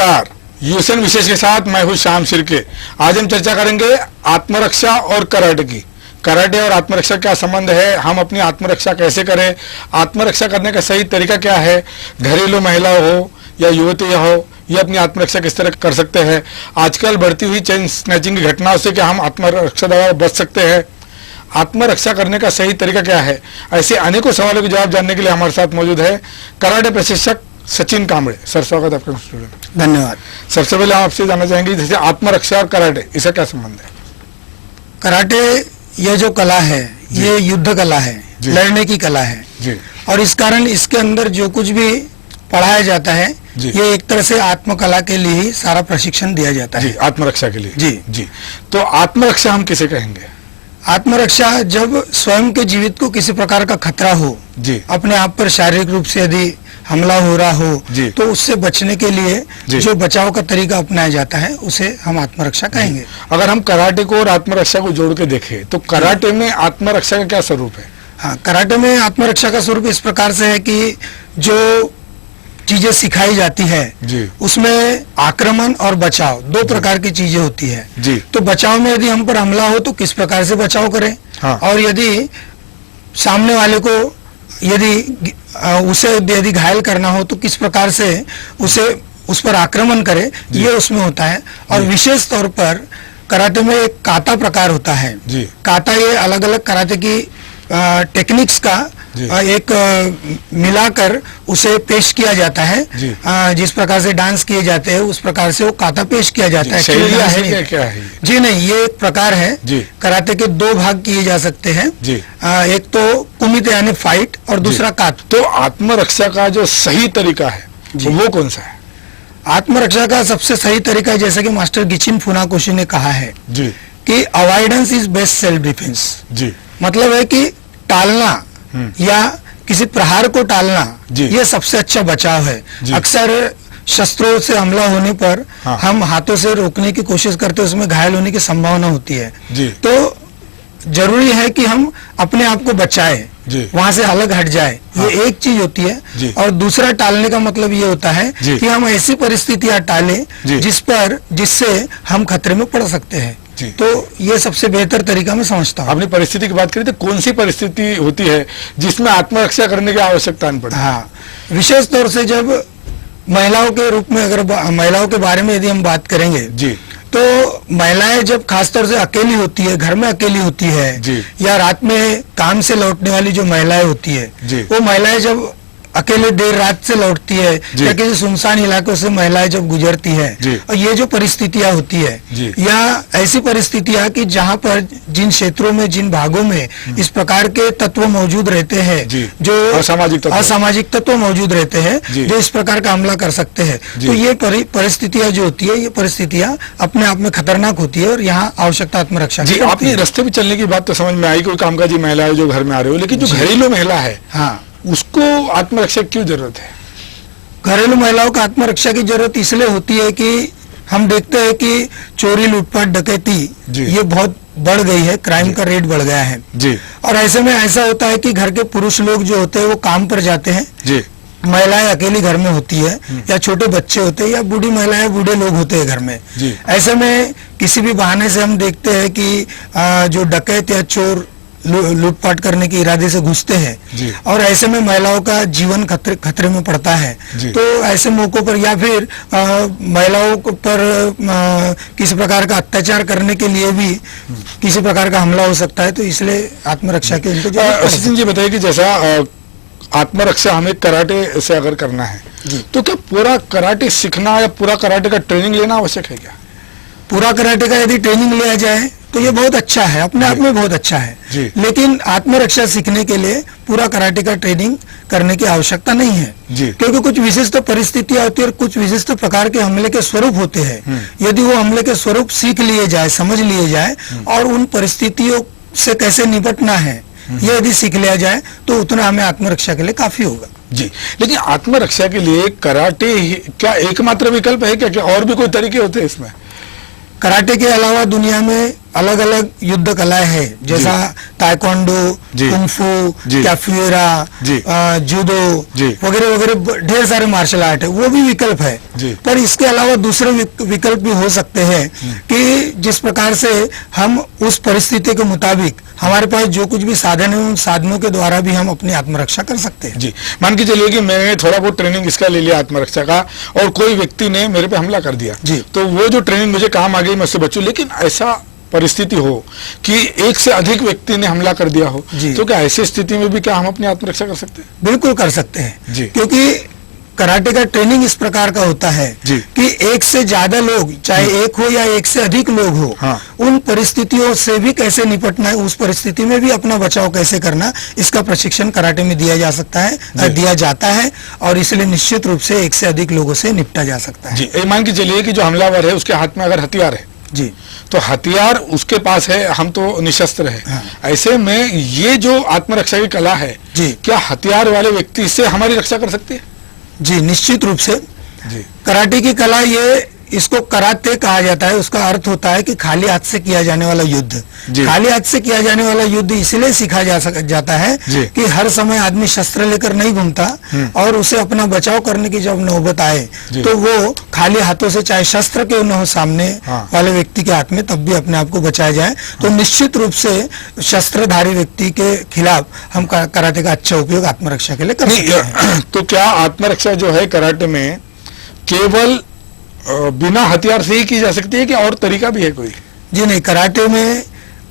नमस्कार, यूएसएन विशेष के साथ मैं हूं श्याम शिर्के। आज हम चर्चा करेंगे आत्मरक्षा और कराटे की। कराटे और आत्मरक्षा क्या संबंध है, हम अपनी आत्मरक्षा कैसे करें, आत्मरक्षा करने का सही तरीका क्या है, घरेलू महिला हो या युवती हो, ये अपनी आत्मरक्षा किस तरह कर सकते हैं। आजकल बढ़ती हुई चेन स्नैचिंग की घटनाओं से क्या हम आत्मरक्षा द्वारा बच सकते हैं, आत्मरक्षा करने का सही तरीका क्या है। ऐसे अनेकों सवालों के जवाब जानने के लिए हमारे साथ मौजूद है कराटे प्रशिक्षक सचिन कांबड़े। सर, स्वागत है आपका स्टूडियो में। धन्यवाद। सबसे पहले हम आपसे जानना चाहेंगे, जैसे आत्मरक्षा और कराटे, इसका क्या संबंध है। कराटे यह जो कला है ये युद्ध कला है, लड़ने की कला है जी। और इस कारण इसके अंदर जो कुछ भी पढ़ाया जाता है ये एक तरह से आत्मकला के लिए ही सारा प्रशिक्षण दिया जाता है। आत्मरक्षा के लिए। जी जी। तो आत्मरक्षा हम किसे कहेंगे। आत्मरक्षा जब स्वयं के जीवित को किसी प्रकार का खतरा हो, जी। अपने आप पर शारीरिक रूप से यदि हमला हो रहा हो तो उससे बचने के लिए जो बचाव का तरीका अपनाया जाता है उसे हम आत्मरक्षा कहेंगे। अगर हम कराटे को और आत्मरक्षा को जोड़ के देखें तो कराटे में आत्मरक्षा का क्या स्वरूप है। हाँ, कराटे में आत्मरक्षा का स्वरूप इस प्रकार से है कि जो चीजें सिखाई जाती है उसमें आक्रमण और बचाव दो प्रकार की चीजें होती है। तो बचाव में यदि हम पर हमला हो तो किस प्रकार से बचाव करें, और यदि सामने वाले को यदि घायल करना हो तो किस प्रकार से उस पर आक्रमण करे, ये उसमें होता है। और विशेष तौर पर कराटे में एक काता प्रकार होता है। काता ये अलग अलग कराटे की टेक्निक्स का एक मिलाकर उसे पेश किया जाता है। जिस प्रकार से डांस किए जाते हैं उस प्रकार से वो काता पेश किया जाता है। क्या है? जी नहीं, ये एक प्रकार है। कराटे के दो भाग किए जा सकते हैं। एक तो कुमिते यानी फाइट और दूसरा कात। तो आत्मरक्षा का जो सही तरीका है वो कौन सा है। आत्मरक्षा का सबसे सही तरीका है, जैसे कि मास्टर गिचिन फुनाकोशी ने कहा है कि avoidance is best self defence. मतलब है कि टालना या किसी प्रहार को टालना ये सबसे अच्छा बचाव है। अक्सर शस्त्रों से हमला होने पर हम हाथों से रोकने की कोशिश करते हैं, उसमें घायल होने की संभावना होती है। तो जरूरी है कि हम अपने आप को बचाएं, वहां से अलग हट जाए, ये एक चीज होती है। और दूसरा टालने का मतलब ये होता है कि हम ऐसी परिस्थितियां टालें जिससे हम खतरे में पड़ सकते हैं। तो ये सबसे बेहतर तरीका मैं समझता हूँ। अपनी परिस्थिति की बात करें तो कौन सी परिस्थिति होती है जिसमें आत्मरक्षा करने की आवश्यकता नहीं पड़ती। हाँ, विशेष तौर से जब महिलाओं के रूप में, अगर महिलाओं के बारे में यदि हम बात करेंगे तो महिलाएं जब खासतौर से अकेली होती है, घर में अकेली होती है, या रात में काम से लौटने वाली जो महिलाएं होती है, वो महिलाएं जब अकेले देर रात से लौटती है या किसी सुनसान इलाकों से महिलाएं जब गुजरती है, और ये जो परिस्थितियां होती है या ऐसी परिस्थितियां कि जहां पर जिन क्षेत्रों में, जिन भागों में इस प्रकार के तत्व मौजूद रहते हैं, जो असामाजिक तत्व मौजूद रहते हैं, जो इस प्रकार का हमला कर सकते हैं, तो ये परिस्थितियां जो होती है, ये परिस्थितियां अपने आप में खतरनाक होती है और यहाँ आवश्यकता आत्मरक्षा की। अपने रास्ते में चलने की बात तो समझ में आई, कोई कामकाजी महिला है जो घर में आ रही हो, लेकिन जो घरेलू महिला है उसको आत्मरक्षा क्यों जरूरत है। घरेलू महिलाओं को आत्मरक्षा की जरूरत इसलिए होती है कि हम देखते हैं कि चोरी, लूटपाट, डकैती ये बहुत बढ़ गई है, क्राइम का रेट बढ़ गया है। और ऐसे में ऐसा होता है कि घर के पुरुष लोग जो होते हैं वो काम पर जाते हैं, महिलाएं अकेली घर में होती है, या छोटे बच्चे होते हैं, या बूढ़ी महिलाएं, बूढ़े लोग होते हैं घर में। ऐसे में किसी भी बहाने से हम देखते हैं कि जो डकैत या चोर लूटपाट करने के इरादे से घुसते हैं, और ऐसे में महिलाओं का जीवन खतरे में पड़ता है। तो ऐसे मौकों पर या फिर महिलाओं पर किसी प्रकार का अत्याचार करने के लिए भी किसी प्रकार का हमला हो सकता है। तो इसलिए आत्मरक्षा के उनको सचिन जी बताइए कि जैसा आत्मरक्षा हमें कराटे से अगर करना है तो क्या पूरा कराटे सीखना या पूरा कराटे का ट्रेनिंग लेना आवश्यक है क्या। पूरा कराटे का यदि ट्रेनिंग लिया जाए तो ये बहुत अच्छा है, अपने आप में बहुत अच्छा है, लेकिन आत्मरक्षा सीखने के लिए पूरा कराटे का ट्रेनिंग करने की आवश्यकता नहीं है, क्योंकि कुछ विशिष्ट परिस्थितियां होती है और कुछ विशिष्ट प्रकार के हमले के स्वरूप होते हैं। यदि वो हमले के स्वरूप सीख लिए जाए, समझ लिए जाए, और उन परिस्थितियों से कैसे निपटना है ये यदि सीख लिया जाए तो उतना हमें आत्मरक्षा के लिए काफी होगा। लेकिन आत्मरक्षा के लिए कराटे क्या एकमात्र विकल्प है क्या और भी कोई तरीके होते हैं इसमें। कराटे के अलावा दुनिया में अलग अलग युद्ध कलाएं हैं, जैसा ताइक्वांडो, कुंफू, कैपोएरा, जूडो वगैरह वगैरह ढेर सारे मार्शल आर्ट है, वो भी विकल्प है। पर इसके अलावा दूसरे विकल्प भी हो सकते हैं कि जिस प्रकार से हम उस परिस्थिति के मुताबिक हमारे पास जो कुछ भी साधन है उन साधनों के द्वारा भी हम अपनी आत्मरक्षा कर सकते हैं। जी, मान के चलिए कि मैंने थोड़ा बहुत ट्रेनिंग इसका ले लिया आत्मरक्षा का, और कोई व्यक्ति ने मेरे पे हमला कर दिया, तो वो जो ट्रेनिंग मुझे काम आ गई, मैं उससे बचूं। लेकिन ऐसा परिस्थिति हो कि एक से अधिक व्यक्ति ने हमला कर दिया हो, तो क्या ऐसी स्थिति में भी क्या हम अपनी आत्मरक्षा कर सकते हैं? बिल्कुल कर सकते हैं, क्योंकि कराटे का ट्रेनिंग इस प्रकार का होता है कि एक से ज्यादा लोग, चाहे एक हो या एक से अधिक लोग हो, उन परिस्थितियों से भी कैसे निपटना है, उस परिस्थिति में भी अपना बचाव कैसे करना, इसका प्रशिक्षण कराटे में दिया जा सकता है, दिया जाता है, और इसलिए निश्चित रूप से एक से अधिक लोगों से निपटा जा सकता है। जी, मान के चलिए कि जो हमलावर है उसके हाथ में अगर हथियार है, जी, तो हथियार उसके पास है, हम तो निशस्त्र है। ऐसे में ये जो आत्मरक्षा की कला है, क्या हथियार वाले व्यक्ति से हमारी रक्षा कर सकती है? जी, निश्चित रूप से। जी, कराटे की कला, ये इसको कराटे कहा जाता है। उसका अर्थ होता है कि खाली हाथ से किया जाने वाला युद्ध। खाली हाथ से किया जाने वाला युद्ध इसलिए सीखा जाता है कि हर समय आदमी शस्त्र लेकर नहीं घूमता, और उसे अपना बचाव करने की जब नौबत आए तो वो खाली हाथों से, चाहे शस्त्र क्यों न हो सामने वाले व्यक्ति के हाथ में, तब भी अपने आप को बचाया जाए। तो निश्चित रूप से शस्त्रधारी व्यक्ति के खिलाफ हम कराटे का अच्छा उपयोग आत्मरक्षा के लिए कर सकते हैं। तो क्या आत्मरक्षा जो है कराटे में केवल बिना हथियार से ही की जा सकती है कि और तरीका भी है कोई? जी नहीं, कराटे में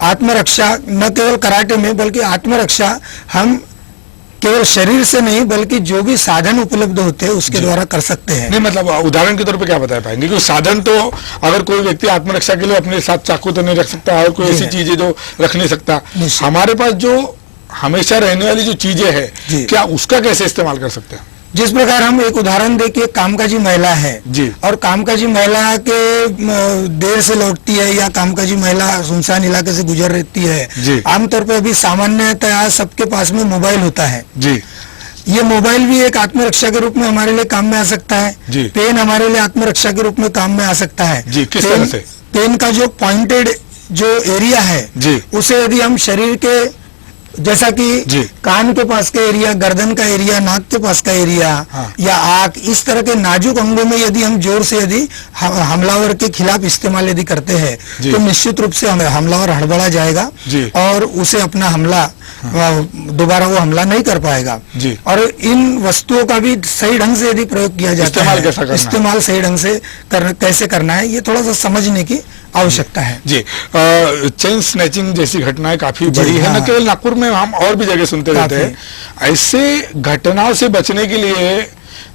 आत्मरक्षा, न केवल कराटे में बल्कि आत्मरक्षा हम केवल शरीर से नहीं बल्कि जो भी साधन उपलब्ध होते हैं उसके द्वारा कर सकते हैं। नहीं, मतलब उदाहरण के तौर पे क्या बता पाएंगे? क्योंकि साधन तो अगर कोई व्यक्ति आत्मरक्षा के लिए अपने साथ चाकू तो नहीं रख सकता, और कोई ऐसी चीजें जो रख नहीं सकता, हमारे पास जो हमेशा रहने वाली जो चीजें है, क्या उसका कैसे इस्तेमाल कर सकते हैं? जिस प्रकार हम एक उदाहरण देखिए, कामकाजी महिला है जी, और कामकाजी महिला के देर से लौटती है, या कामकाजी महिला सुनसान इलाके से गुजर रहती है, आमतौर पर अभी सामान्यतः सबके पास में मोबाइल होता है। जी, ये मोबाइल भी एक आत्मरक्षा के रूप में हमारे लिए काम में आ सकता है। पेन हमारे लिए आत्मरक्षा के रूप में काम में आ सकता है। जी, किस तरह से? पेन का जो पॉइंटेड जो एरिया है, उसे यदि हम शरीर के, जैसा कि कान के पास का एरिया, गर्दन का एरिया, नाक के पास का एरिया, या आंख, इस तरह के नाजुक अंगों में यदि हम जोर से यदि हमलावर के खिलाफ इस्तेमाल यदि करते हैं, तो निश्चित रूप से हमलावर हड़बड़ा जाएगा और उसे अपना हमला, दोबारा वो हमला नहीं कर पाएगा। और इन वस्तुओं का भी सही ढंग से यदि प्रयोग किया जाता है, इस्तेमाल सही ढंग से कैसे करना है, ये थोड़ा सा समझने की आवश्यकता है। जी, चेन स्नैचिंग जैसी घटनाएं काफी बड़ी है, न केवल नागपुर में, हम और भी जगह सुनते रहते हैं। ऐसे घटनाओं से बचने के लिए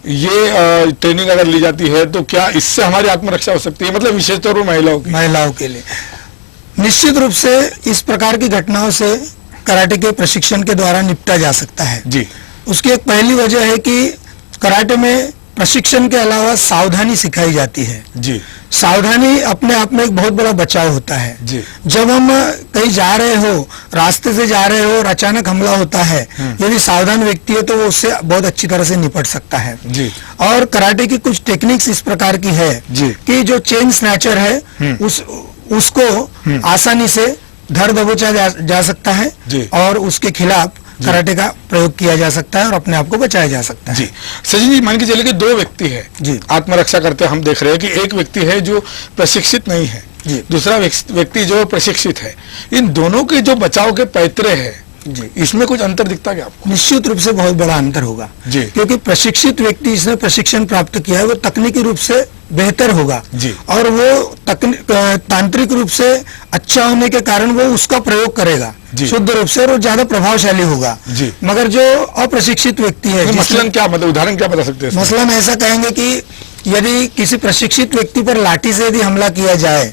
ये ट्रेनिंग अगर ली जाती है, तो क्या इससे हमारी आत्मरक्षा हो सकती है? मतलब विशेष तौर पर महिलाओं के लिए निश्चित रूप से इस प्रकार की घटनाओं से कराटे के प्रशिक्षण के द्वारा निपटा जा सकता है। जी, उसकी एक पहली वजह है कि कराटे में प्रशिक्षण के अलावा सावधानी सिखाई जाती है। जी, सावधानी अपने आप में एक बहुत बड़ा बचाव होता है। जी, जब हम कहीं जा रहे हो, रास्ते से जा रहे हो और अचानक हमला होता है, यदि सावधान व्यक्ति है तो वो उससे बहुत अच्छी तरह से निपट सकता है। जी, और कराटे की कुछ टेक्निक्स इस प्रकार की है कि जो चेन स्नैचर है उसको आसानी से धर दबोचा जा सकता है, और उसके खिलाफ कराटे का प्रयोग किया जा सकता है और अपने आप को बचाया जा सकता है। जी, सचिन जी, मान के चलिए कि दो व्यक्ति है आत्मरक्षा करते, हम देख रहे हैं कि एक व्यक्ति है जो प्रशिक्षित नहीं है, दूसरा व्यक्ति जो प्रशिक्षित है। इन दोनों के जो बचाव के पैतरे हैं, इसमें कुछ अंतर दिखता है क्या आपको? निश्चित रूप से बहुत बड़ा अंतर होगा, क्योंकि प्रशिक्षित व्यक्ति जिसने प्रशिक्षण प्राप्त किया है वो तकनीकी रूप से बेहतर होगा, और वो तांत्रिक रूप से अच्छा होने के कारण वो उसका प्रयोग करेगा शुद्ध रूप से, और वो ज्यादा प्रभावशाली होगा। मगर जो अप्रशिक्षित व्यक्ति है, मसलन क्या, मतलब उदाहरण क्या बता सकते हैं? मसलन ऐसा कहेंगे कि यदि किसी प्रशिक्षित व्यक्ति पर लाठी से यदि हमला किया जाए,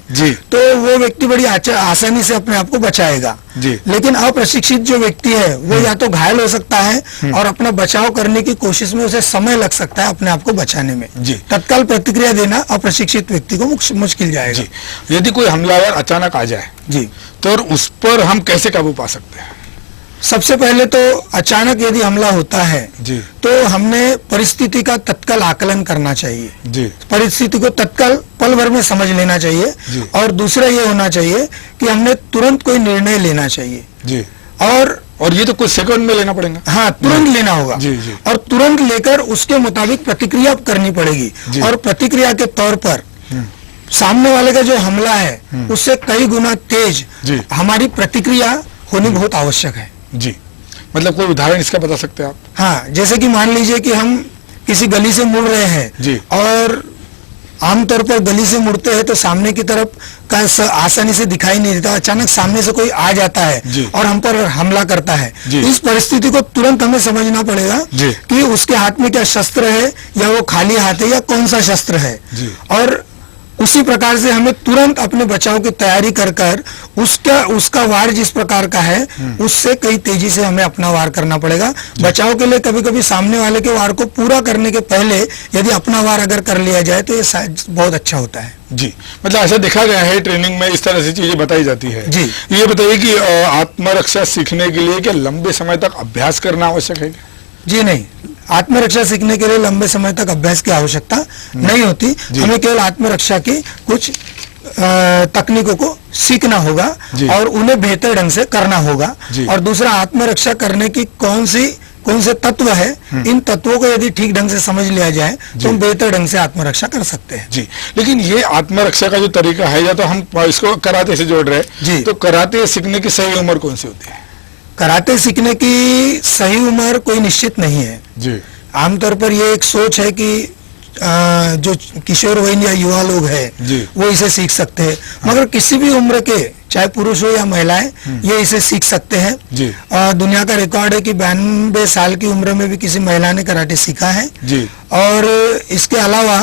तो वो व्यक्ति बड़ी आसानी से अपने आप को बचाएगा। लेकिन अप्रशिक्षित जो व्यक्ति है वो या तो घायल हो सकता है और अपना बचाव करने की कोशिश में उसे समय लग सकता है अपने आप को बचाने में। तत्काल प्रतिक्रिया देना अप्रशिक्षित व्यक्ति को मुश्किल जाएगा। यदि कोई हमलावर अचानक आ जाए, तो उस पर हम कैसे काबू पा सकते हैं? सबसे पहले तो अचानक यदि हमला होता है जी तो हमने परिस्थिति का तत्काल आकलन करना चाहिए। जी परिस्थिति को तत्काल पल भर में समझ लेना चाहिए। जी। और दूसरा ये होना चाहिए कि हमने तुरंत कोई निर्णय लेना चाहिए। जी। और ये तो कुछ सेकंड में लेना पड़ेगा। हाँ, तुरंत लेना होगा। जी जी। और तुरंत लेकर उसके मुताबिक प्रतिक्रिया करनी पड़ेगी। जी। और प्रतिक्रिया के तौर पर सामने वाले का जो हमला है उससे कई गुना तेज जी। हमारी प्रतिक्रिया होनी बहुत आवश्यक है। जी, मतलब कोई उदाहरण इसका बता सकते हैं आप? हाँ, जैसे कि मान लीजिए कि हम किसी गली से मुड़ रहे हैं जी। और आमतौर पर गली से मुड़ते हैं तो सामने की तरफ का आसानी से दिखाई नहीं देता। अचानक सामने से कोई आ जाता है जी। और हम पर हमला करता है। जी। इस परिस्थिति को तुरंत हमें समझना पड़ेगा जी। कि उसके हाथ में क्या शस्त्र है या वो खाली हाथ है या कौन सा शस्त्र है। जी। और उसी प्रकार से हमें तुरंत अपने बचाव की तैयारी कर उसका वार जिस प्रकार का है उससे कई तेजी से हमें अपना वार करना पड़ेगा। बचाव के लिए कभी कभी सामने वाले के वार को पूरा करने के पहले यदि अपना वार अगर कर लिया जाए तो ये शायद बहुत अच्छा होता है। जी, मतलब ऐसा देखा गया है ट्रेनिंग में इस तरह से चीजें बताई जाती है। जी। ये बताइए कि आत्मरक्षा सीखने के लिए क्या लंबे समय तक अभ्यास करना आवश्यक है क्या? जी नहीं, आत्मरक्षा सीखने के लिए लंबे समय तक अभ्यास की आवश्यकता नहीं होती। हमें केवल आत्मरक्षा की कुछ तकनीकों को सीखना होगा और उन्हें बेहतर ढंग से करना होगा। और दूसरा, आत्मरक्षा करने की कौन से तत्व है, इन तत्वों को यदि ठीक ढंग से समझ लिया जाए तो हम बेहतर ढंग से आत्मरक्षा कर सकते हैं। जी, लेकिन ये आत्मरक्षा का जो तरीका है, या तो हम इसको कराटे से जोड़ रहे हैं, तो कराटे सीखने की सही उम्र कौन सी होती है? कराटे सीखने की सही उम्र कोई निश्चित नहीं है जी। आमतौर पर ये एक सोच है कि जो किशोर वयीन या युवा लोग हैं वो इसे सीख सकते हैं। मगर किसी भी उम्र के, चाहे पुरुष हो या महिलाएं, ये इसे सीख सकते हैं। दुनिया का रिकॉर्ड है कि 92 साल की उम्र में भी किसी महिला ने कराटे सीखा है। जी। और इसके अलावा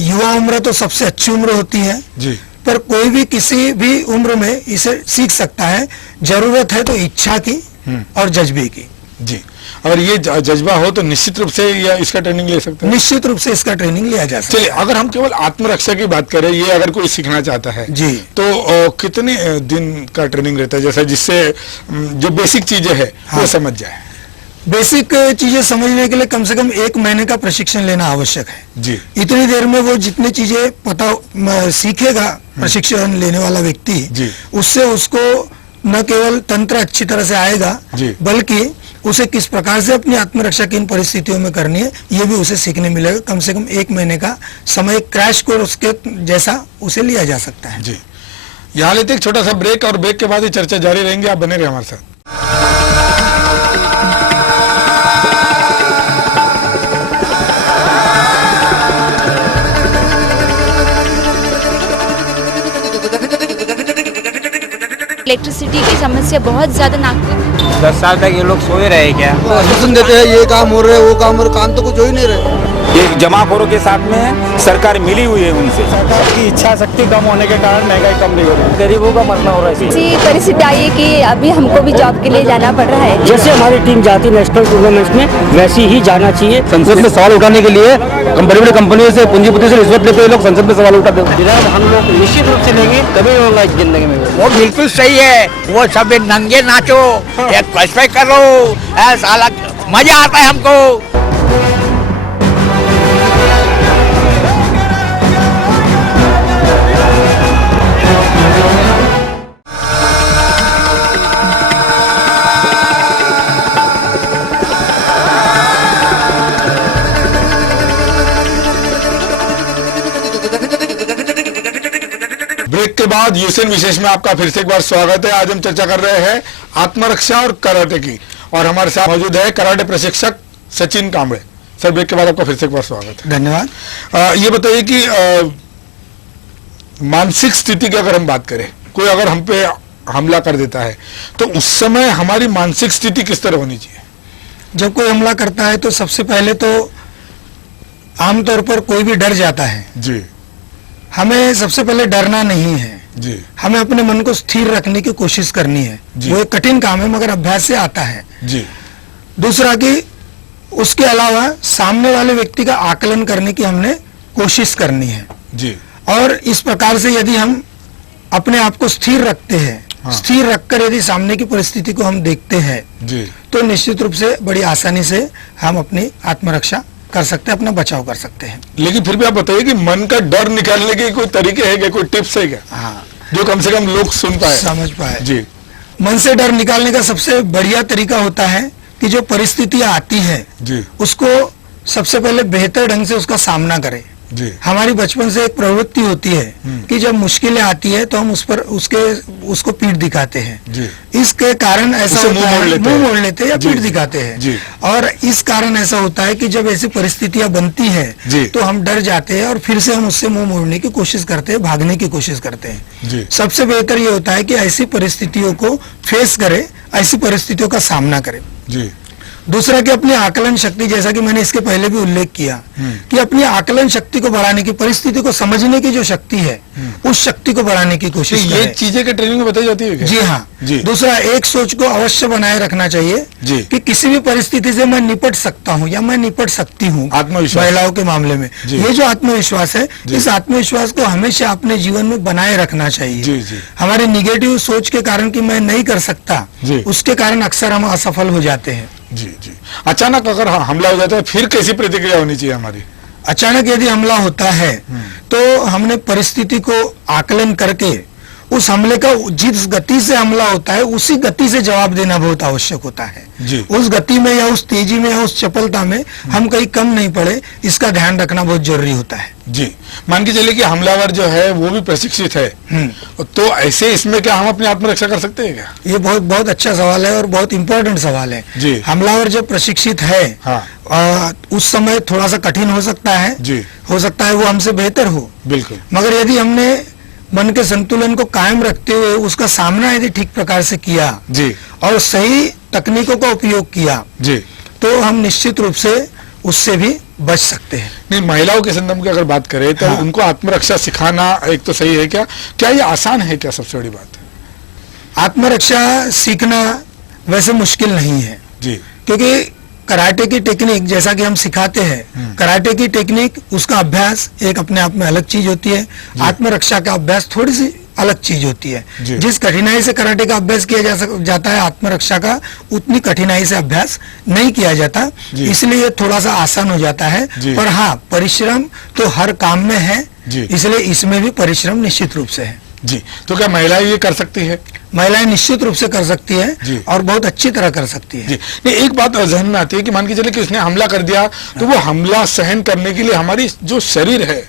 युवा उम्र तो सबसे अच्छी उम्र होती है। जी। पर कोई भी किसी भी उम्र में इसे सीख सकता है। जरूरत है तो इच्छा की और जज्बे की। जी, और ये जज्बा हो तो निश्चित रूप से या इसका ट्रेनिंग ले सकते हैं? निश्चित रूप से इसका ट्रेनिंग लिया जा सकता है। चलिए, अगर हम केवल आत्मरक्षा की बात करें, ये अगर कोई सीखना चाहता है जी, तो कितने दिन का ट्रेनिंग रहता है, जैसा जिससे जो बेसिक चीजें है वो समझ जाए? बेसिक चीजें समझने के लिए कम से कम 1 महीने का प्रशिक्षण लेना आवश्यक है। जी। इतनी देर में वो जितनी चीजें पता सीखेगा प्रशिक्षण लेने वाला व्यक्ति, उससे उसको न केवल तंत्र अच्छी तरह से आएगा, बल्कि उसे किस प्रकार से अपनी आत्मरक्षा किन परिस्थितियों में करनी है ये भी उसे सीखने मिलेगा। कम से कम 1 महीने का समय क्रैश कोर्स के जैसा उसे लिया जा सकता है। जी, यहाँ लेते एक छोटा सा ब्रेक, और ब्रेक के बाद ही चर्चा जारी रहेंगे। आप बने रहे हमारे साथ। इलेक्ट्रिसिटी की समस्या बहुत ज्यादा नागपुर 10 साल तक ये लोग सोए रहे क्या? आश्वासन देते हैं ये काम हो रहा है वो काम हो रहा है, काम तो कुछ हो ही नहीं रहे। ये जमाखोरों के साथ में सरकार मिली हुई है उनसे। सरकार की इच्छा शक्ति कम होने के कारण महंगाई कम नहीं हो रही है, गरीबों का मरना हो रहा है। ऐसी परिस्थिति आई है कि अभी हमको भी जॉब के लिए जाना पड़ रहा है। जैसे हमारी टीम जाती नेशनल टूर्नामेंट्स में, वैसी ही जाना चाहिए। संसद में सवाल उठाने के लिए बड़ी बड़ी कंपनियों से, पूंजीपति से रिश्वत लेते हुए लोग संसद में सवाल उठाते हैं। हम लोग निश्चित रूप से लेंगे, तभी होगा इस जिंदगी में। वो बिल्कुल सही है। वो सब नंगे नाचो, एक क्लैश करो, साला मजा आता है हमको। ब्रेक के बाद यूएसएन विशेष में आपका फिर से एक बार स्वागत है। आज हम चर्चा कर रहे हैं आत्मरक्षा और कराटे की, और हमारे साथ मौजूद है कराटे प्रशिक्षक सचिन कांबळे। सर, ब्रेक के बाद आपका फिर से एक बार स्वागत है। धन्यवाद। ये बताइए कि मानसिक स्थिति की अगर हम बात करें, कोई अगर हम पे हमला कर देता है तो उस समय हमारी मानसिक स्थिति किस तरह होनी चाहिए? जब कोई हमला करता है तो सबसे पहले तो आमतौर पर कोई भी डर जाता है। जी। हमें सबसे पहले डरना नहीं है। जी। हमें अपने मन को स्थिर रखने की कोशिश करनी है। वो एक कठिन काम है मगर अभ्यास से आता है। जी। दूसरा कि उसके अलावा सामने वाले व्यक्ति का आकलन करने की हमने कोशिश करनी है। जी। और इस प्रकार से यदि हम अपने आप को स्थिर रखते हैं स्थिर रखकर यदि सामने की परिस्थिति को हम देखते हैं जी तो निश्चित रूप से बड़ी आसानी से हम अपनी आत्मरक्षा कर सकते हैं, अपना बचाव कर सकते हैं। लेकिन फिर भी आप बताइए कि मन का डर निकालने के कोई तरीके है क्या, कोई टिप्स है क्या, हाँ, जो कम से कम लोग सुन पाए, समझ पाए। जी मन से डर निकालने का सबसे बढ़िया तरीका होता है कि जो परिस्थितियां आती है जी उसको सबसे पहले बेहतर ढंग से उसका सामना करें। जी हमारी बचपन से एक प्रवृत्ति होती है कि जब मुश्किलें आती है तो हम उस पर उसको पीठ दिखाते हैं। जी इसके कारण ऐसा उसे होता मुंह है, मोड़ लेते मुंह हैं। मोड़ लेते हैं या जी, पीठ जी, दिखाते हैं। जी। और इस कारण ऐसा होता है कि जब ऐसी परिस्थितियां बनती है जी। तो हम डर जाते हैं और फिर से हम उससे मुंह मोड़ने की कोशिश करते हैं, भागने की कोशिश करते हैं। जी सबसे बेहतर ये होता है कि ऐसी परिस्थितियों को फेस करें, ऐसी परिस्थितियों का सामना करें। जी दूसरा कि अपनी आकलन शक्ति, जैसा कि मैंने इसके पहले भी उल्लेख किया कि अपनी आकलन शक्ति को बढ़ाने की, परिस्थिति को समझने की जो शक्ति है उस शक्ति को बढ़ाने की कोशिश ये करें। चीजें के ट्रेनिंग में बताई जाती है क्या? जी हाँ। जी दूसरा, एक सोच को अवश्य बनाए रखना चाहिए जी। कि किसी भी परिस्थिति से मैं निपट सकता हूँ या मैं निपट सकती हूँ। आत्मविश्वास। महिलाओं के मामले में जी। ये जो आत्मविश्वास है, जी। इस आत्मविश्वास को हमेशा अपने जीवन में बनाए रखना चाहिए। जी, जी। हमारे निगेटिव सोच के कारण कि मैं नहीं कर सकता, जी। उसके कारण अक्सर हम असफल हो जाते हैं। जी जी अचानक अगर हमला हो जाता है फिर कैसी प्रतिक्रिया होनी चाहिए हमारी? अचानक यदि हमला होता है तो हमने परिस्थिति को आकलन करके उस हमले का जिस गति से हमला होता है उसी गति से जवाब देना बहुत आवश्यक होता है। जी। उस गति में या उस तेजी में या उस चपलता में हम कहीं कम नहीं पड़े, इसका ध्यान रखना बहुत जरूरी होता है। जी मान के चलिए कि हमलावर जो है वो भी प्रशिक्षित है, तो ऐसे इसमें क्या हम अपनी आत्मरक्षा कर सकते हैं क्या? ये बहुत बहुत अच्छा सवाल है और बहुत इंपॉर्टेंट सवाल है। जी। हमलावर जब प्रशिक्षित है, हाँ। उस समय थोड़ा सा कठिन हो सकता है। जी। हो सकता है वो हमसे बेहतर हो, बिल्कुल। मगर यदि हमने मन के संतुलन को कायम रखते हुए उसका सामना यदि ठीक प्रकार से किया जी और सही तकनीकों का उपयोग किया जी तो हम निश्चित रूप से उससे भी बच सकते हैं। नहीं, महिलाओं के संदर्भ की अगर बात करें तो हाँ। उनको आत्मरक्षा सिखाना एक तो सही है क्या, क्या ये आसान है क्या? सबसे बड़ी बात आत्मरक्षा सीखना वैसे मुश्किल नहीं है, जी क्योंकि कराटे की टेक्निक जैसा कि हम सिखाते हैं, कराटे की टेक्निक, उसका अभ्यास एक अपने आप में अलग चीज होती है। आत्मरक्षा का अभ्यास थोड़ी सी अलग चीज होती है। जी। जिस कठिनाई से कराटे का अभ्यास किया जाता है, आत्मरक्षा का उतनी कठिनाई से अभ्यास नहीं किया जाता, जी। इसलिए थोड़ा सा आसान हो जाता है। जी। पर हाँ, परिश्रम तो हर काम में है, जी। इसलिए इसमें भी परिश्रम निश्चित रूप से है। जी तो क्या महिलाएं ये कर सकती है? महिलाएं निश्चित रूप से कर सकती है जी। और बहुत अच्छी तरह कर सकती है। जी नहीं, एक बात जहन में आती है कि मान के चले कि उसने हमला कर दिया तो वो हमला सहन करने के लिए हमारी जो शरीर है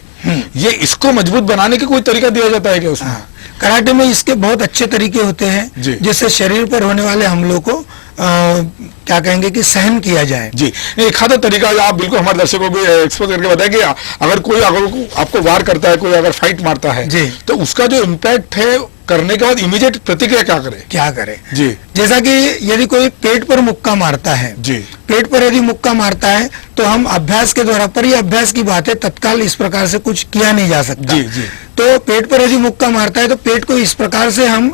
ये इसको मजबूत बनाने का कोई तरीका दिया जाता है क्या उसमें? कराटे में इसके बहुत अच्छे तरीके होते हैं जी। जिससे शरीर पर होने वाले हमलों को क्या कहेंगे कि सहन किया जाए। जी एक आधा तरीका आप बिल्कुल हमारे दर्शकों को भी एक्सपोज करके बताएं कि अगर आपको वार करता है, कोई अगर फाइट मारता है जी। तो उसका जो इम्पैक्ट है करने के बाद इमीडिएट प्रतिक्रिया क्या करे? जी जैसा कि यदि कोई पेट पर मुक्का मारता है, जी। पेट पर यदि मुक्का मारता है तो हम अभ्यास के द्वारा, पर ये अभ्यास की बात है, तत्काल इस प्रकार से कुछ किया नहीं जा सकता। जी, जी। तो पेट पर यदि मुक्का मारता है तो पेट को इस प्रकार से हम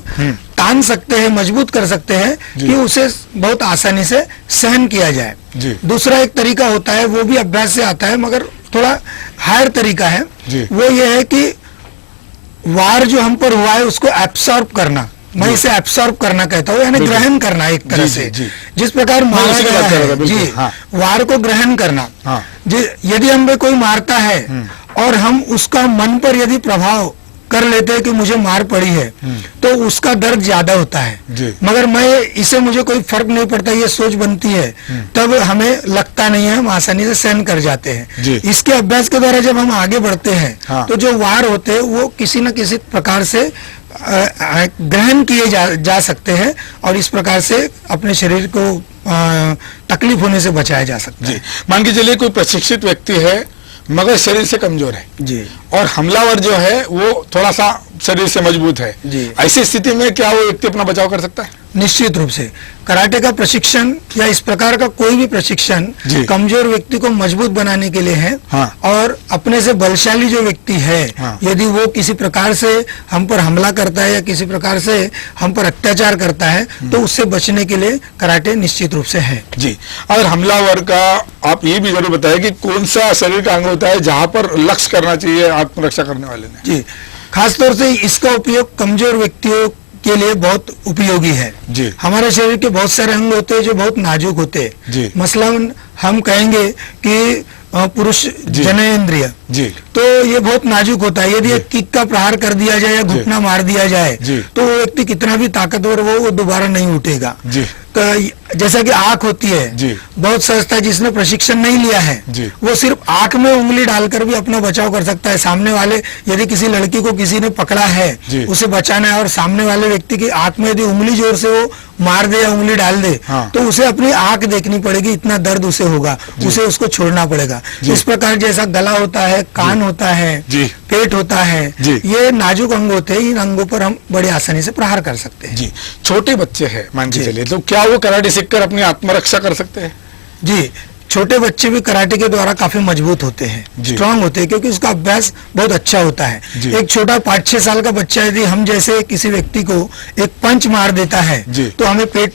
तान सकते हैं, मजबूत कर सकते हैं कि उसे बहुत आसानी से सहन किया जाए। जी। दूसरा एक तरीका होता है, वो भी अभ्यास से आता है मगर थोड़ा हायर तरीका है। जी। वो ये है कि वार जो हम पर हुआ है उसको एब्सॉर्ब करना, मैं इसे एब्सॉर्ब करना कहता हूँ, यानी ग्रहण करना एक तरह जी, से। जी, जी। जिस प्रकार मारा उसी की गया बात कर रहा था, है, बिल्कुल, जी, हाँ। वार को ग्रहण करना। हाँ। यदि हमें कोई मारता है और हम उसका मन पर यदि प्रभाव कर लेते हैं कि मुझे मार पड़ी है तो उसका दर्द ज्यादा होता है। जी। मगर मुझे कोई फर्क नहीं पड़ता, ये सोच बनती है, तब हमें लगता नहीं है, हम आसानी से सहन कर जाते हैं। जी। इसके अभ्यास के द्वारा जब हम आगे बढ़ते हैं हाँ। तो जो वार होते हैं वो किसी न किसी प्रकार से ग्रहण किए जा सकते हैं और इस प्रकार से अपने शरीर को तकलीफ होने से बचाया जा सकता है। मान के चलिए कोई प्रशिक्षित व्यक्ति है मगर शरीर से कमजोर है जी। और हमलावर जो है वो थोड़ा सा शरीर से मजबूत है, जी। ऐसी स्थिति में क्या वो व्यक्ति अपना बचाव कर सकता है? निश्चित रूप से कराटे का प्रशिक्षण या इस प्रकार का कोई भी प्रशिक्षण जी। कमजोर व्यक्ति को मजबूत बनाने के लिए है। हाँ। और अपने से बलशाली जो व्यक्ति है, हाँ। यदि वो किसी प्रकार से हम पर हमला करता है या किसी प्रकार से हम पर अत्याचार करता है तो उससे बचने के लिए कराटे निश्चित रूप से है। जी अगर हमलावर का आप ये भी जरूर बताएं कि कौन सा शरीर का अंग होता है जहां पर लक्ष्य करना चाहिए आत्मरक्षा करने वाले ने? जी, खासतौर से इसका उपयोग कमजोर व्यक्तियों के लिए बहुत उपयोगी है। जी। हमारे शरीर के बहुत सारे अंग होते हैं जो बहुत नाजुक होते हैं। जी। मसलन हम कहेंगे कि पुरुष जनेंद्रिय, जी। तो ये बहुत नाजुक होता है। यदि एक किक का प्रहार कर दिया जाए या घुटना मार दिया जाए जी। तो वो व्यक्ति कितना भी ताकतवर हो वो दोबारा नहीं उठेगा। जी। जैसा कि आंख होती है, जी। बहुत सहजता जिसने प्रशिक्षण नहीं लिया है जी। वो सिर्फ आंख में उंगली डालकर भी अपना बचाव कर सकता है। सामने वाले यदि किसी लड़की को किसी ने पकड़ा है, उसे बचाना है और सामने वाले व्यक्ति की आंख में यदि उंगली जोर से वो मार दे या उंगली डाल दे, हाँ। तो उसे अपनी आंख देखनी पड़ेगी, इतना दर्द उसे होगा, उसे उसको छोड़ना पड़ेगा। इस प्रकार जैसा गला होता है, कान होता है, पेट होता है, ये नाजुक अंग होते हैं। इन अंगों पर हम बड़ी आसानी से प्रहार कर सकते हैं। जी। छोटे बच्चे हैं मान के चलिए, तो क्या वो कराटे सीखकर अपनी आत्मरक्षा कर सकते हैं? जी, छोटे बच्चे भी कराटे के द्वारा काफी मजबूत होते हैं, स्ट्रांग होते हैं, क्योंकि उसका अभ्यास बहुत अच्छा होता है। एक छोटा 5-6 साल का बच्चा यदि हम जैसे किसी व्यक्ति को एक पंच मार देता है तो हमें पेट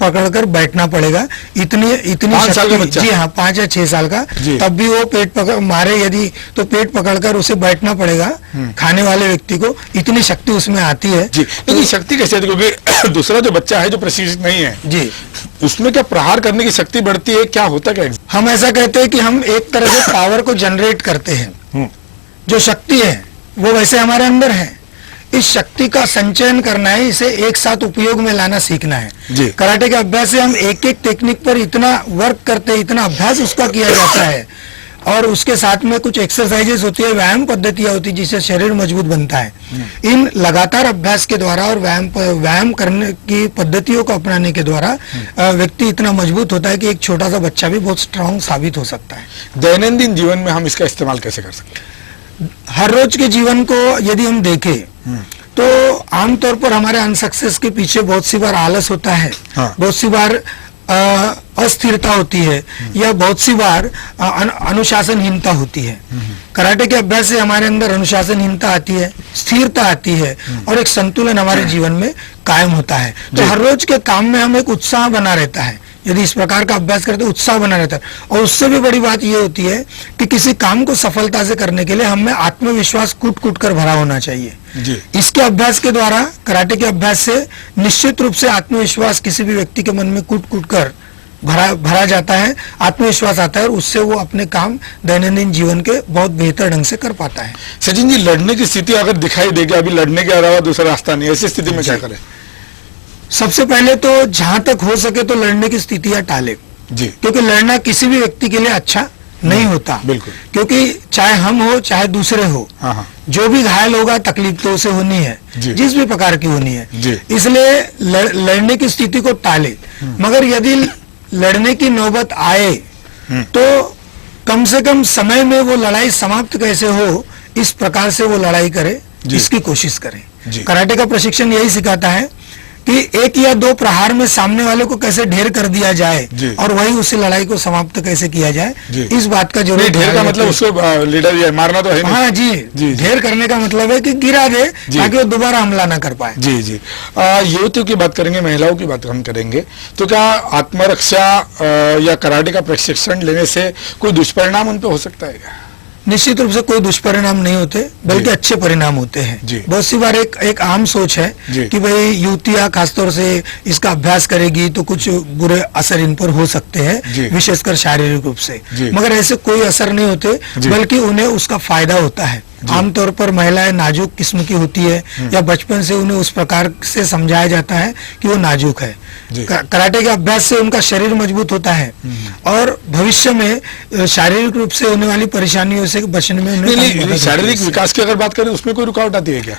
पकड़कर बैठना पड़ेगा। इतनी 5 साल का बच्चा? जी हाँ, 5 या 6 साल का, तब भी वो पेट पकड़ मारे यदि तो पेट पकड़कर उसे बैठना पड़ेगा। खाने वाले व्यक्ति को इतनी शक्ति उसमें आती है। जी। लेकिन शक्ति कैसे आती है? क्योंकि दूसरा जो बच्चा है जो प्रशिक्षित नहीं है जी, उसमें क्या प्रहार करने की शक्ति बढ़ती है? क्या होता है? हम ऐसा कहते हैं कि हम एक तरह से पावर को जनरेट करते हैं। जो शक्ति है वो वैसे हमारे अंदर है, इस शक्ति का संचयन करना है, इसे एक साथ उपयोग में लाना सीखना है। कराटे के अभ्यास से हम एक एक टेक्निक पर इतना वर्क करते हैं, इतना अभ्यास उसका किया जाता है और उसके साथ में कुछ एक्सरसाइजेस होती है, व्यायाम पद्धतियां होती है जिससे शरीर मजबूत बनता है। इन लगातार अभ्यास के द्वारा और व्यायाम करने की पद्धतियों को अपनाने के द्वारा व्यक्ति इतना मजबूत होता है कि एक छोटा सा बच्चा भी बहुत स्ट्रांग साबित हो सकता है। दैनंदिन जीवन में हम इसका इस्तेमाल कैसे कर सकते हैं? हर रोज के जीवन को यदि हम देखें तो आमतौर पर हमारे अनसक्सेस के पीछे बहुत सी बार आलस होता है, बहुत सी बार अस्थिरता होती है या बहुत सी बार अनुशासनहीनता होती है। कराटे के अभ्यास से हमारे अंदर अनुशासनहीनता आती है, स्थिरता आती है और एक संतुलन हमारे जीवन में कायम होता है। तो हर रोज के काम में हम एक उत्साह बना रहता है। यदि इस प्रकार का अभ्यास करते तो उत्साह बना रहता है। और उससे भी बड़ी बात यह होती है कि किसी काम को सफलता से करने के लिए हमें आत्मविश्वास कूट कर भरा होना चाहिए। इसके अभ्यास के द्वारा, कराटे के अभ्यास से निश्चित रूप से आत्मविश्वास किसी भी व्यक्ति के मन में कूट कर भरा जाता है, आत्मविश्वास आता है और उससे वो अपने काम दैनंदिन जीवन के बहुत बेहतर ढंग से कर पाता है। सचिन जी, लड़ने की स्थिति अगर दिखाई देगी, अभी लड़ने के अलावा दूसरा रास्ता नहीं, ऐसी स्थिति में क्या करें? सबसे पहले तो जहां तक हो सके तो लड़ने की स्थितियां टाले, क्योंकि लड़ना किसी भी व्यक्ति के लिए अच्छा नहीं होता। बिल्कुल। क्योंकि चाहे हम हो चाहे दूसरे हो, जो भी घायल होगा तकलीफ तो उसे होनी है, जिस भी प्रकार की होनी है। इसलिए लड़ने की स्थिति को टाले। मगर यदि लड़ने की नौबत आए तो कम से कम समय में वो लड़ाई समाप्त कैसे हो, इस प्रकार से वो लड़ाई करे, इसकी कोशिश करें। कराटे का प्रशिक्षण यही सिखाता है कि एक या दो प्रहार में सामने वाले को कैसे ढेर कर दिया जाए और वही उस लड़ाई को समाप्त कैसे किया जाए, इस बात का जरूर ढेर का मतलब उसको लीडर मारना तो है नहीं। हाँ जी, ढेर करने का मतलब है कि गिरा दे ताकि वो दोबारा हमला ना कर पाए। जी। युवतियों की बात करेंगे, महिलाओं की बात हम करेंगे, तो क्या आत्मरक्षा या कराटे का प्रशिक्षण लेने से कोई दुष्परिणाम उन पे हो सकता है क्या? निश्चित रूप से कोई दुष्परिणाम नहीं होते, बल्कि अच्छे परिणाम होते हैं। बहुत सी बार एक आम सोच है कि भाई युवतियां खासतौर से इसका अभ्यास करेगी तो कुछ बुरे असर इन पर हो सकते हैं, विशेषकर शारीरिक रूप से। मगर ऐसे कोई असर नहीं होते, बल्कि उन्हें उसका फायदा होता है। आमतौर पर महिलाएं नाजुक किस्म की होती है या बचपन से उन्हें उस प्रकार से समझाया जाता है कि वो नाजुक है। कराटे के अभ्यास से उनका शरीर मजबूत होता है और भविष्य में शारीरिक रूप से होने वाली परेशानियों से बचने में शारीरिक विकास की अगर बात करें उसमें कोई रुकावट आती है क्या?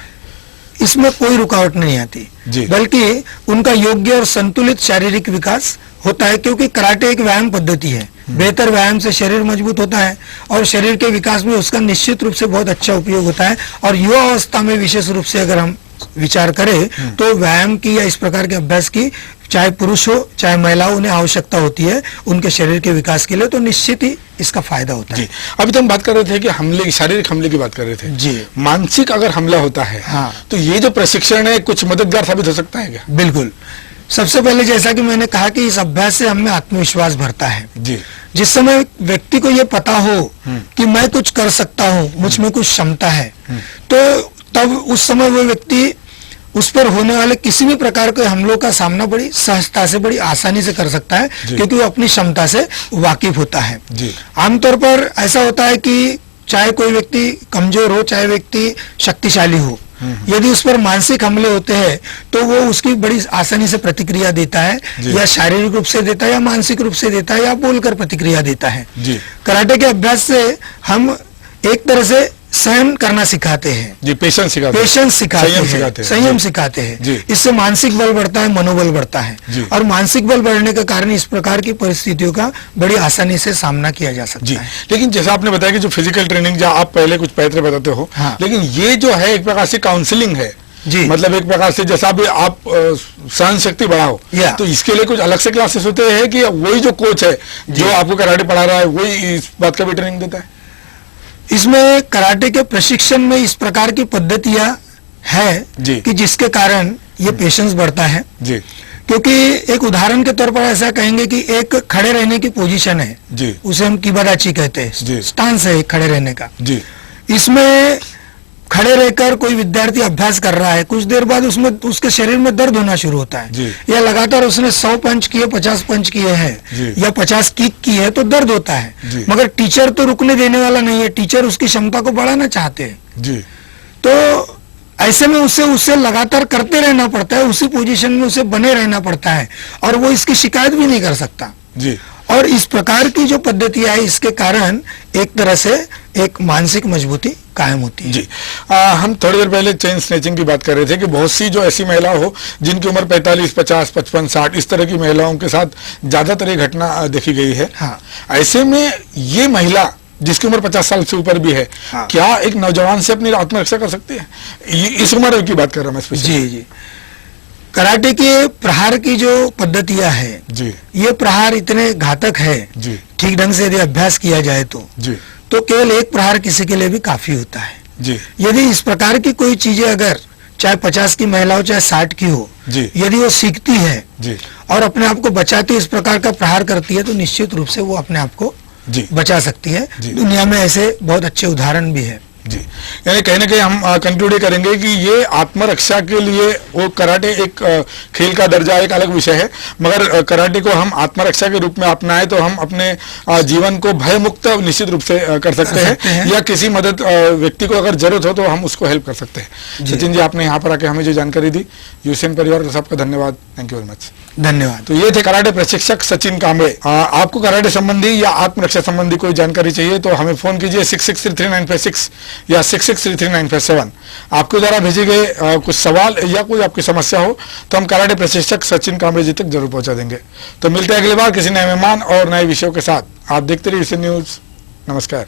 इसमें कोई रुकावट नहीं आती, बल्कि उनका योग्य और संतुलित शारीरिक विकास होता है। क्योंकि कराटे एक व्यायाम पद्धति है, बेहतर व्यायाम से शरीर मजबूत होता है और शरीर के विकास में उसका निश्चित रूप से बहुत अच्छा उपयोग होता है। और युवा अवस्था में विशेष रूप से अगर हम विचार करें तो व्यायाम की या इस प्रकार के अभ्यास की, चाहे पुरुष हो चाहे महिला हो, उन्हें आवश्यकता होती है उनके शरीर के विकास के लिए, तो निश्चित ही इसका फायदा होता है। अभी तो हम बात कर रहे थे कि शारीरिक हमले की बात कर रहे थे। मानसिक अगर हमला होता है तो ये जो प्रशिक्षण है कुछ मददगार साबित हो सकता है क्या? बिल्कुल। सबसे पहले जैसा कि मैंने कहा कि इस अभ्यास से हमें आत्मविश्वास भरता है। जिस समय व्यक्ति को ये पता हो कि मैं कुछ कर सकता हूँ, मुझ में कुछ क्षमता है, तो तब उस समय वो व्यक्ति उस पर होने वाले किसी भी प्रकार के हमलों का सामना बड़ी सहजता से, बड़ी आसानी से कर सकता है, क्योंकि वो अपनी क्षमता से वाकिफ होता है। आमतौर पर ऐसा होता है कि चाहे कोई व्यक्ति कमजोर हो, चाहे व्यक्ति शक्तिशाली हो, यदि उस पर मानसिक हमले होते हैं तो वो उसकी बड़ी आसानी से प्रतिक्रिया देता है, या शारीरिक रूप से देता है, या मानसिक रूप से देता है, या बोलकर प्रतिक्रिया देता है। कराटे के अभ्यास से हम एक तरह से सहन करना सिखाते हैं, जी, पेशेंस सिखाते हैं, संयम सिखाते हैं। इससे मानसिक बल बढ़ता है, मनोबल बढ़ता है, और मानसिक बल बढ़ने के कारण इस प्रकार की परिस्थितियों का बड़ी आसानी से सामना किया जा सकता है। लेकिन जैसा आपने बताया कि जो फिजिकल ट्रेनिंग, जो आप पहले कुछ पैतरे बताते हो, लेकिन ये जो है एक प्रकार से काउंसलिंग है, मतलब एक प्रकार से जैसा भी आप सहन शक्ति बढ़ाओ, तो इसके लिए कुछ अलग से क्लासेस होते हैं कि वही जो कोच है जो आपको कराटे पढ़ा रहा है वही इस बात का भी ट्रेनिंग देता है? इसमें कराटे के प्रशिक्षण में इस प्रकार की पद्धतियां है कि जिसके कारण ये पेशेंस बढ़ता है। क्योंकि एक उदाहरण के तौर पर ऐसा कहेंगे कि एक खड़े रहने की पोजीशन है, उसे हम किबादाची कहते हैं, स्टांस है एक खड़े रहने का। इसमें खड़े रहकर कोई विद्यार्थी अभ्यास कर रहा है, कुछ देर बाद उसमें उसके शरीर में दर्द होना शुरू होता है, या लगातार उसने 100 पंच किए, 50 पंच किए हैं, या 50 किक की है, तो दर्द होता है। मगर टीचर तो रुकने देने वाला नहीं है, टीचर उसकी क्षमता को बढ़ाना चाहते हैं। तो ऐसे में उससे लगातार करते रहना पड़ता है, उसी पोजीशन में उसे बने रहना पड़ता है, और वो इसकी शिकायत भी नहीं कर सकता। और इस प्रकार की जो पद्धतियां है, इसके कारण एक तरह से एक मानसिक मजबूती कायम होती है। हम थोड़ी देर पहले चेन स्नैचिंग की बात कर रहे थे कि बहुत सी जो ऐसी महिला हो जिनकी उम्र 45, 50, 55, 60 इस तरह की महिलाओं के साथ ज्यादातर ये घटना देखी गई है। ऐसे में ये महिला जिसकी उम्र 50 साल से ऊपर भी है, क्या एक नौजवान से अपनी आत्मरक्षा कर सकती है? इस उम्र की बात कर रहा हूँ मैं। जी, कराटे के प्रहार की जो पद्धतियां है, ये प्रहार इतने घातक है, ठीक ढंग से यदि अभ्यास किया जाए तो केवल एक प्रहार किसी के लिए भी काफी होता है। यदि इस प्रकार की कोई चीजें अगर चाहे 50 की महिला हो, चाहे 60 की हो, यदि वो सीखती है और अपने आप को बचाती इस प्रकार का प्रहार करती है, तो निश्चित रूप से वो अपने आप को बचा सकती है। दुनिया में ऐसे बहुत अच्छे उदाहरण भी है। यानी कहीं ना कहीं हम कंक्लूड करेंगे कि ये आत्मरक्षा के लिए वो कराटे एक खेल का दर्जा एक अलग विषय है, मगर कराटे को हम आत्मरक्षा के रूप में अपनाएं तो हम अपने जीवन को भय मुक्त निश्चित रूप से कर सकते हैं, या किसी मदद व्यक्ति को अगर जरूरत हो तो हम उसको हेल्प कर सकते हैं। सचिन जी, आपने यहाँ पर आके हमें जो जानकारी दी, यूसीएन परिवार का सबका धन्यवाद। Thank you very much. धन्यवाद। तो ये थे कराटे प्रशिक्षक सचिन कांबळे। आपको कराटे संबंधी या आत्मरक्षा संबंधी कोई जानकारी चाहिए तो हमें फोन कीजिए 66333956 या 66333957। आपके द्वारा भेजे गए कुछ सवाल या कोई आपकी समस्या हो तो हम कराटे प्रशिक्षक सचिन कांबळे जी तक जरूर पहुंचा देंगे। तो मिलते हैं अगली बार किसी नए मेहमान और नए विषयों के साथ। आप देखते रहिए यूसीएन न्यूज। नमस्कार।